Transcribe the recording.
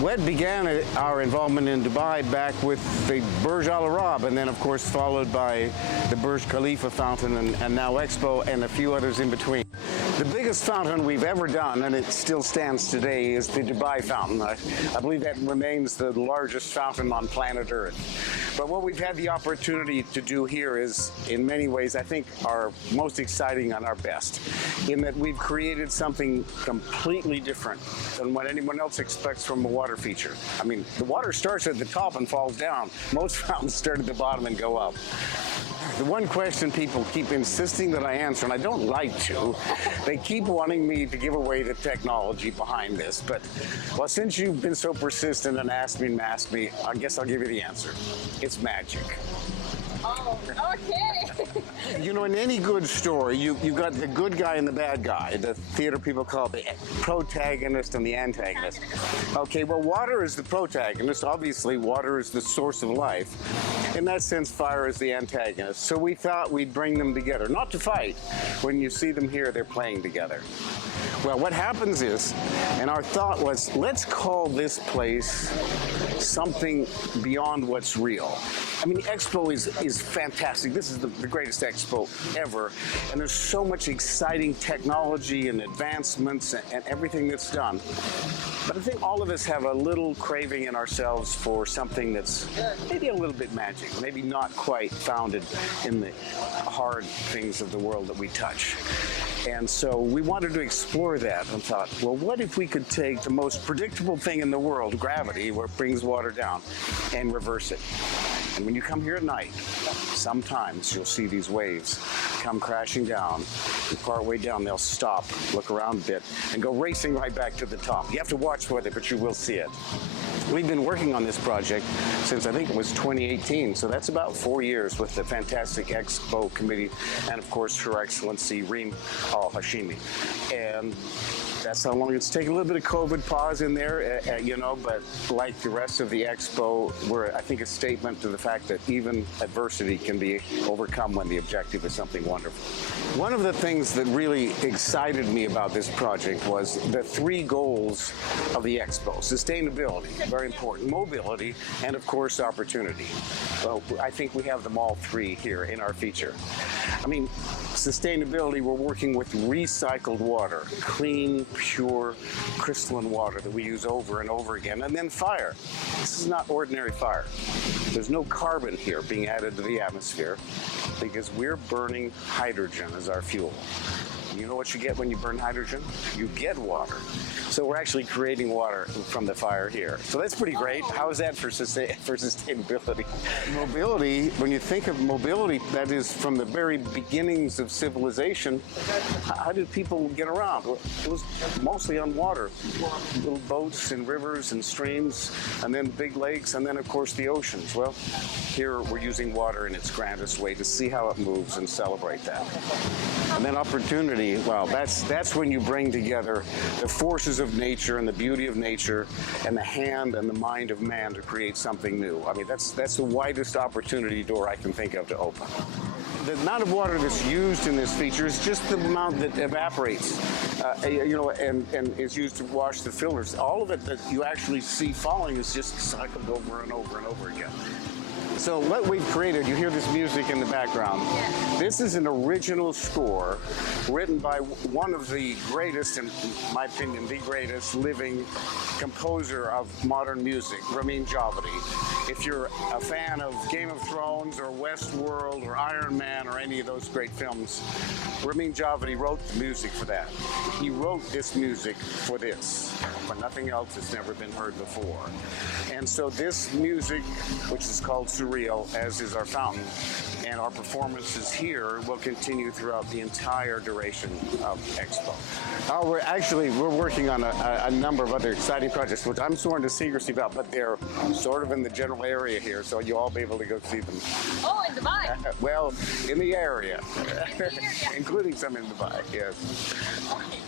What began our involvement in Dubai back with the Burj Al Arab, and then of course followed by the Burj Khalifa fountain and now Expo and a few others in between. The biggest fountain we've ever done, and it still stands today, is the Dubai fountain. I believe that remains the largest fountain on planet Earth. But what we've had the opportunity to do here is, in many ways, I think our most exciting and our best, in that we've created something completely different than what anyone else expects from a water feature. I mean, the water starts at the top and falls down. Most fountains start at the bottom and go up. The one question people keep insisting that I answer, and I don't like to, they keep wanting me to give away the technology behind this. But, well, since you've been so persistent and asked me, I guess I'll give you the answer. It's magic. Oh, okay. You know, in any good story, you've got the good guy and the bad guy. The theater people call it the protagonist and the antagonist. Okay, well, water is the protagonist. Obviously, water is the source of life. In that sense, fire is the antagonist. So we thought we'd bring them together, not to fight. When you see them here, they're playing together. Well, what happens is, and our thought was, let's call this place something beyond what's real. I mean, the Expo is fantastic. This is the greatest Expo ever. And there's so much exciting technology and advancements and everything that's done. But I think all of us have a little craving in ourselves for something that's maybe a little bit magic, maybe not quite founded in the hard things of the world that we touch. And so we wanted to explore that and thought, well, what if we could take the most predictable thing in the world, gravity, where it brings water down, and reverse it? And when you come here at night, sometimes you'll see these waves come crashing down, and part way down they'll stop, look around a bit, and go racing right back to the top. You have to watch for it, but you will see it. We've been working on this project since I think it was 2018, so that's about 4 years with the fantastic Expo committee and of course Her Excellency Reem Al-Hashimi. And that's how long it's taken. A little bit of COVID pause in there, you know, but like the rest of the Expo, we're, I think, a statement to the fact that even adversity can be overcome when the objective is something wonderful. One of the things that really excited me about this project was the 3 goals of the Expo. Sustainability, very important, mobility, and of course opportunity. Well, I think we have them all 3 here in our feature. I mean, sustainability, we're working with recycled water, clean, pure, crystalline water that we use over and over again. And then fire. This is not ordinary fire. There's no carbon here being added to the atmosphere because we're burning hydrogen as our fuel. You know what you get when you burn hydrogen? You get water. So we're actually creating water from the fire here. So that's pretty great. How is that for sustainability? Mobility, when you think of mobility, that is from the very beginnings of civilization, how did people get around? Well, it was mostly on water. Little boats and rivers and streams, and then big lakes, and then of course the oceans. Well, here we're using water in its grandest way to see how it moves and celebrate that. And then opportunity, well, that's when you bring together the forces of nature and the beauty of nature and the hand and the mind of man to create something new. I mean, that's the widest opportunity door I can think of to open. The amount of water that's used in this feature is just the amount that evaporates, you know, and is used to wash the filters. All of it that you actually see falling is just cycled over and over and over again. So what we've created, you hear this music in the background. Yeah. This is an original score written by one of the greatest, in my opinion, the greatest living composer of modern music, Ramin Djawadi. If you're a fan of Game of Thrones or Westworld or Iron Man or any of those great films, Ramin Djawadi wrote the music for that. He wrote this music for this, for nothing else that's never been heard before. And so this music, which is called Surreal, as is our fountain, and our performances here will continue throughout the entire duration of Expo. Oh, we're working on a number of other exciting projects, which I'm sworn to secrecy about, but they're sort of in the general area here, so you'll all be able to go see them. Oh, in Dubai? Well, in the area. In the area. Including some in Dubai, yes. Okay.